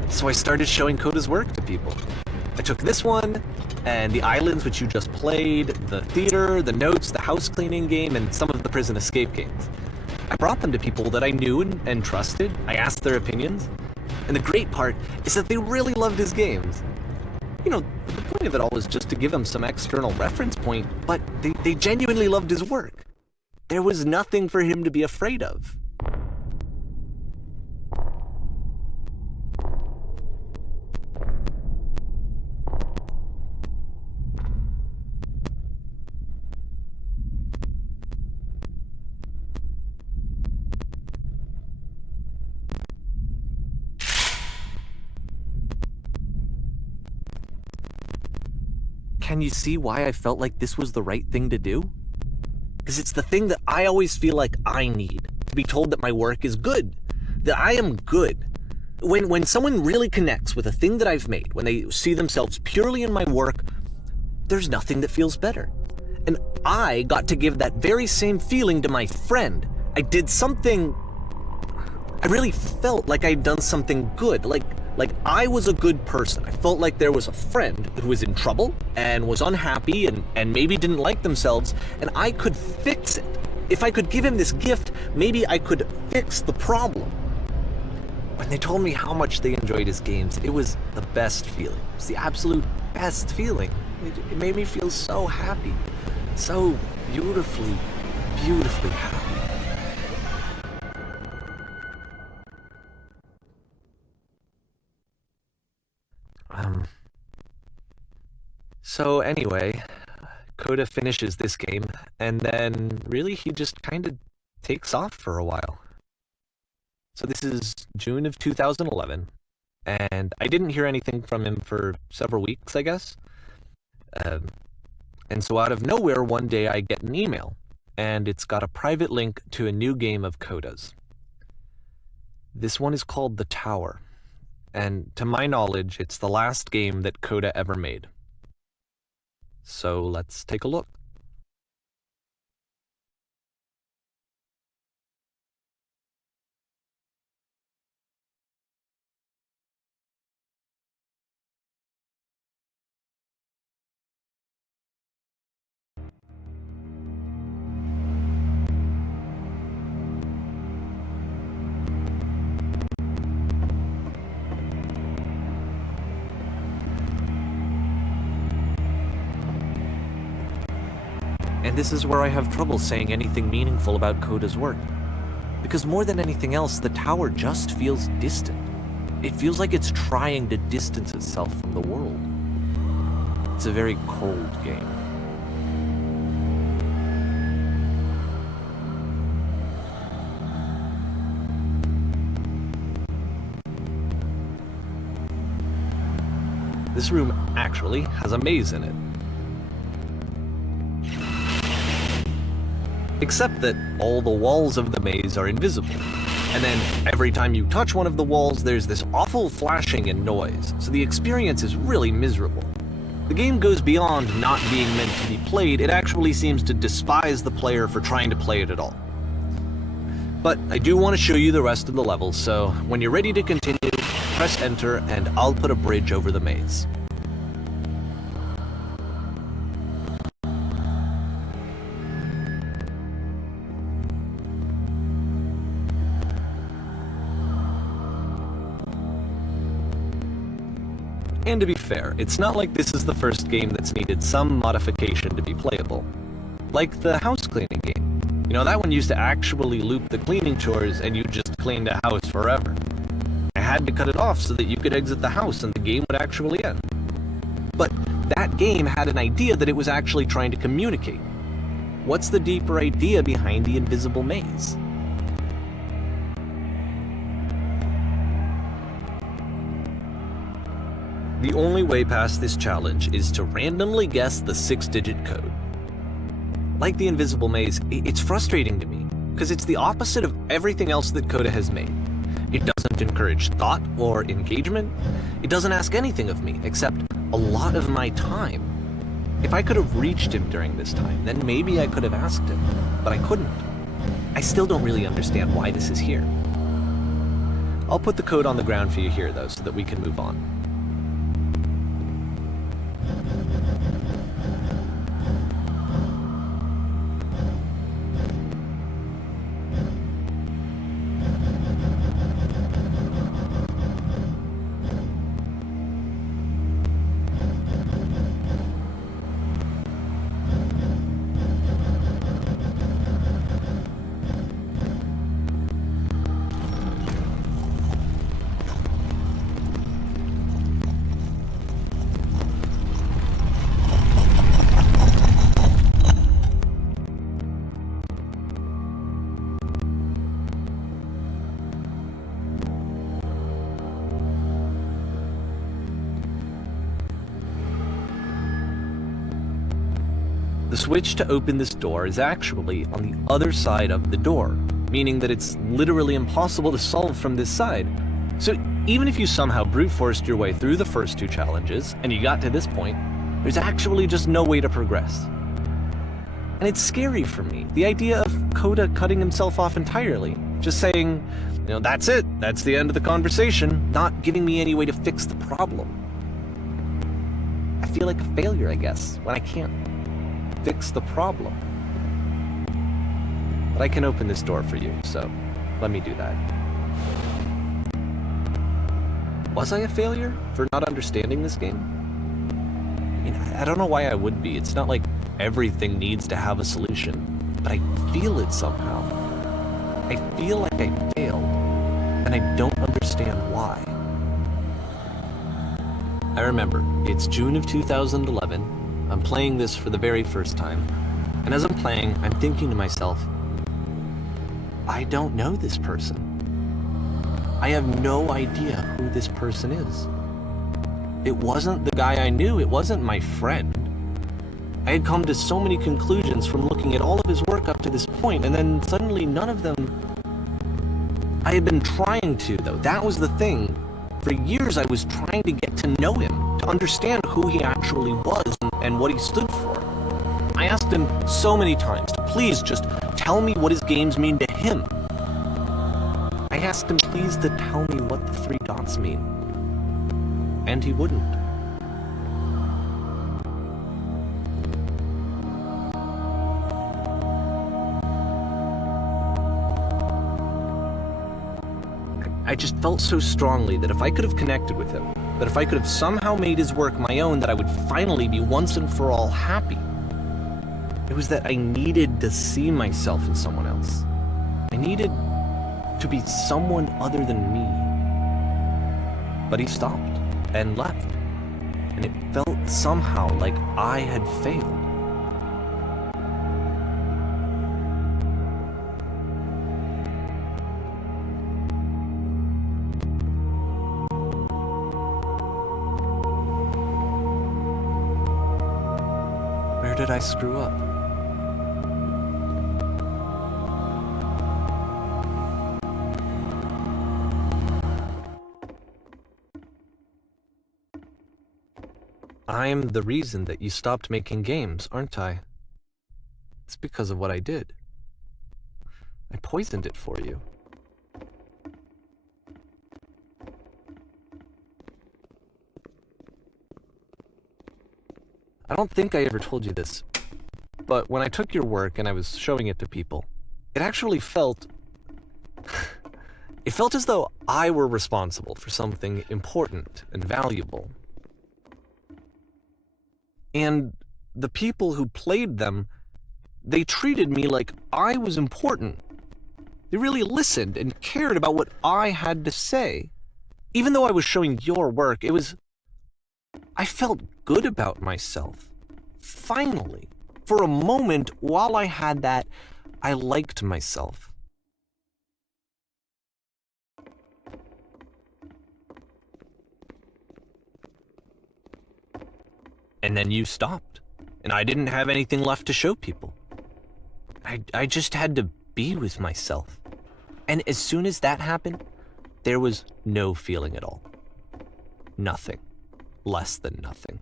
So I started showing Coda's work to people. I took this one, and the islands which you just played, the theater, the notes, the house cleaning game, and some of the prison escape games. I brought them to people that I knew and trusted. I asked their opinions. And the great part is that they really loved his games. You know, the point of it all was just to give them some external reference point, but they genuinely loved his work. There was nothing for him to be afraid of. Can you see why I felt like this was the right thing to do? Because it's the thing that I always feel like I need, to be told that my work is good, that I am good. When someone really connects with a thing that I've made, when they see themselves purely in my work, there's nothing that feels better. And I got to give that very same feeling to my friend. I did something, I really felt like I'd done something good, like Like, I was a good person. I felt like there was a friend who was in trouble and was unhappy and maybe didn't like themselves, and I could fix it. If I could give him this gift, maybe I could fix the problem. When they told me how much they enjoyed his games, it was the best feeling. It was the absolute best feeling. It made me feel so happy. So beautifully, beautifully happy. So anyway, Coda finishes this game, and then really he just kind of takes off for a while. So this is June of 2011, and I didn't hear anything from him for several weeks, I guess. And so out of nowhere, one day I get an email, and it's got a private link to a new game of Coda's. This one is called The Tower, and to my knowledge, it's the last game that Coda ever made. So let's take a look. And this is where I have trouble saying anything meaningful about Coda's work. Because more than anything else, The Tower just feels distant. It feels like it's trying to distance itself from the world. It's a very cold game. This room actually has a maze in it. Except that all the walls of the maze are invisible. And then every time you touch one of the walls, there's this awful flashing and noise, so the experience is really miserable. The game goes beyond not being meant to be played, it actually seems to despise the player for trying to play it at all. But I do want to show you the rest of the levels, so when you're ready to continue, press enter and I'll put a bridge over the maze. And to be fair, it's not like this is the first game that's needed some modification to be playable. Like the house cleaning game. You know, that one used to actually loop the cleaning chores and you just cleaned a house forever. I had to cut it off so that you could exit the house and the game would actually end. But that game had an idea that it was actually trying to communicate. What's the deeper idea behind the invisible maze? The only way past this challenge is to randomly guess the 6-digit code. Like the invisible maze, it's frustrating to me, because it's the opposite of everything else that Coda has made. It doesn't encourage thought or engagement. It doesn't ask anything of me, except a lot of my time. If I could have reached him during this time, then maybe I could have asked him, but I couldn't. I still don't really understand why this is here. I'll put the code on the ground for you here, though, so that we can move on. The switch to open this door is actually on the other side of the door, meaning that it's literally impossible to solve from this side. So even if you somehow brute forced your way through the first 2 challenges, and you got to this point, there's actually just no way to progress. And it's scary for me, the idea of Coda cutting himself off entirely, just saying, that's it, that's the end of the conversation, not giving me any way to fix the problem. I feel like a failure, I guess, when I can't fix the problem. But I can open this door for you, so let me do that. Was I a failure for not understanding this game? I don't know why I would be. It's not like everything needs to have a solution, but I feel it somehow. I feel like I failed, and I don't understand why. I remember, it's June of 2011. I'm playing this for the very first time, and as I'm playing, I'm thinking to myself, I don't know this person. I have no idea who this person is. It wasn't the guy I knew, it wasn't my friend. I had come to so many conclusions from looking at all of his work up to this point, and then suddenly none of them... I had been trying to, though. That was the thing. For years I was trying to get to know him, to understand who he actually was and what he stood for. I asked him so many times to please just tell me what his games mean to him. I asked him please to tell me what the 3 dots mean. And he wouldn't. I just felt so strongly that if I could have connected with him, that if I could have somehow made his work my own, that I would finally be once and for all happy. It was that I needed to see myself in someone else. I needed to be someone other than me. But he stopped and left, and it felt somehow like I had failed. Where did I screw up? I'm the reason that you stopped making games, aren't I? It's because of what I did. I poisoned it for you. I don't think I ever told you this, but when I took your work and I was showing it to people, it actually felt... it felt as though I were responsible for something important and valuable. And the people who played them, they treated me like I was important. They really listened and cared about what I had to say. Even though I was showing your work, I felt good about myself. Finally. For a moment, while I had that, I liked myself. And then you stopped, and I didn't have anything left to show people. I just had to be with myself. And as soon as that happened, there was no feeling at all. Nothing. Less than nothing.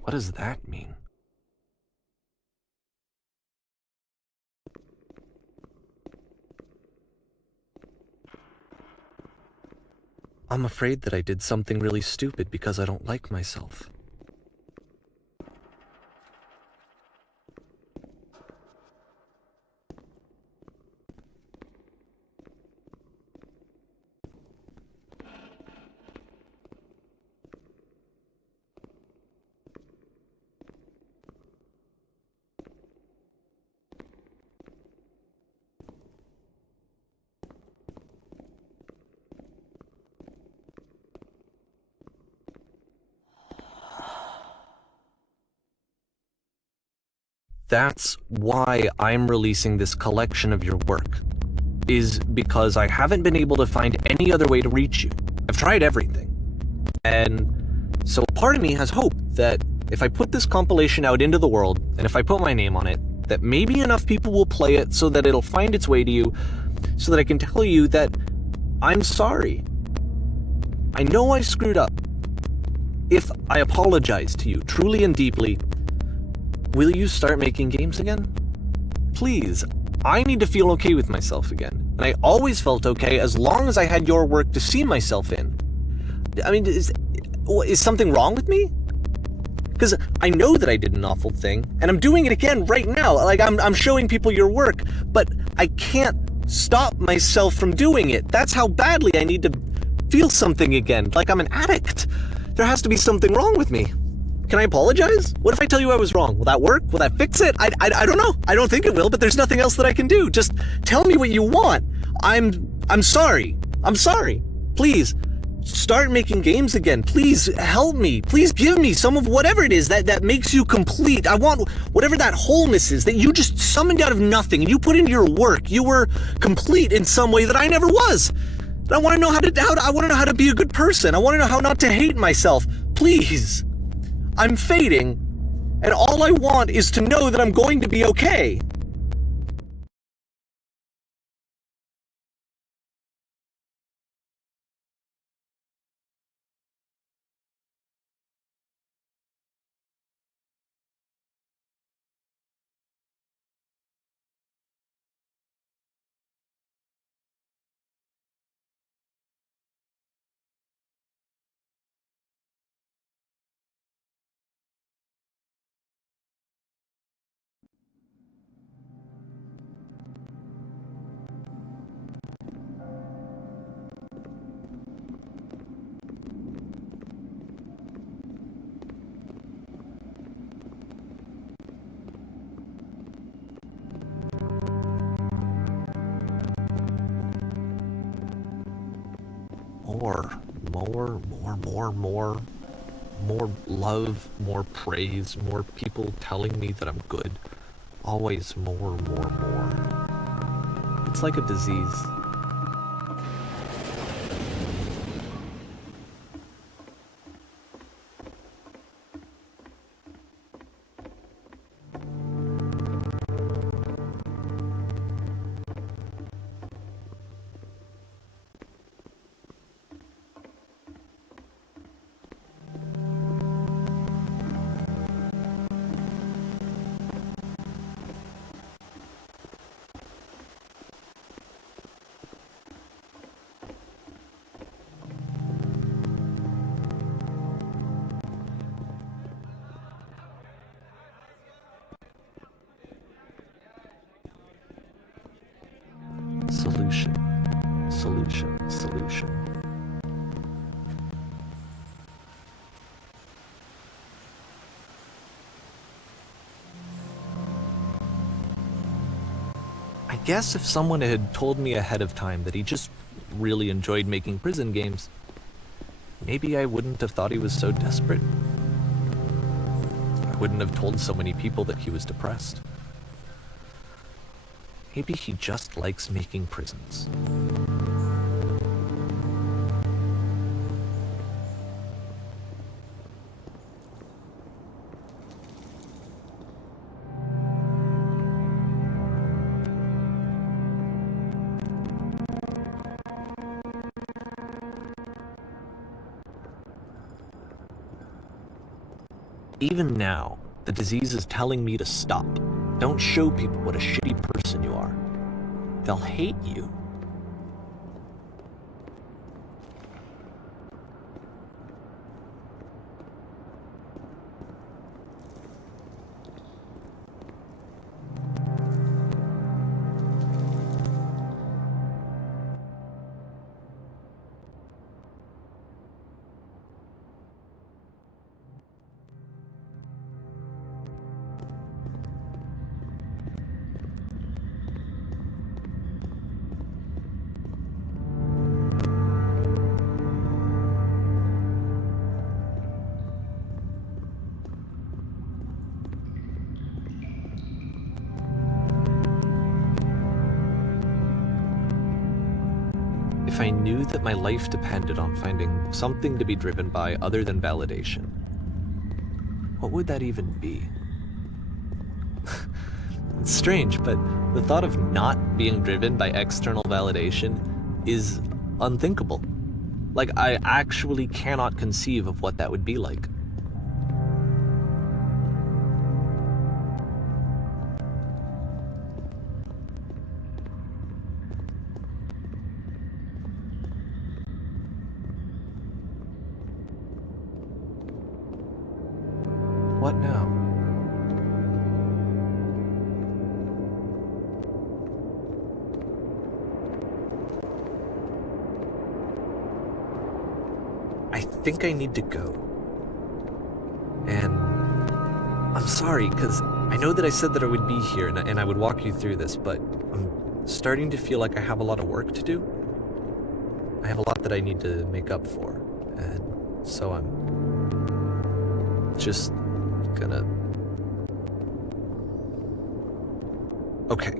What does that mean? I'm afraid that I did something really stupid because I don't like myself. That's why I'm releasing this collection of your work, is because I haven't been able to find any other way to reach you. I've tried everything. And so part of me has hope that if I put this compilation out into the world, and if I put my name on it, that maybe enough people will play it so that it'll find its way to you, so that I can tell you that I'm sorry. I know I screwed up. If I apologize to you truly and deeply, will you start making games again? Please, I need to feel okay with myself again. And I always felt okay as long as I had your work to see myself in. I mean, is something wrong with me? Because I know that I did an awful thing, and I'm doing it again right now. Like, I'm showing people your work, but I can't stop myself from doing it. That's how badly I need to feel something again, like I'm an addict. There has to be something wrong with me. Can I apologize? What if I tell you I was wrong? Will that work? Will that fix it? I don't know. I don't think it will, but there's nothing else that I can do. Just tell me what you want. I'm sorry. I'm sorry. Please, start making games again. Please help me. Please give me some of whatever it is that makes you complete. I want whatever that wholeness is that you just summoned out of nothing and you put into your work. You were complete in some way that I never was. And I want to know how to be a good person. I want to know how not to hate myself. Please. I'm fading, and all I want is to know that I'm going to be okay. More love, more praise, more people telling me that I'm good. Always more. It's like a disease. Solution. I guess if someone had told me ahead of time that he just really enjoyed making prison games, maybe I wouldn't have thought he was so desperate. I wouldn't have told so many people that he was depressed. Maybe he just likes making prisons. Even now, the disease is telling me to stop. Don't show people what a shitty person you are. They'll hate you. If I knew that my life depended on finding something to be driven by other than validation, what would that even be? It's strange, but the thought of not being driven by external validation is unthinkable. Like, I actually cannot conceive of what that would be like. what now? I think I need to go. And I'm sorry, because I know that I said that I would be here and I would walk you through this, but I'm starting to feel like I have a lot of work to do. I have a lot that I need to make up for, and so I'm just gonna... Okay.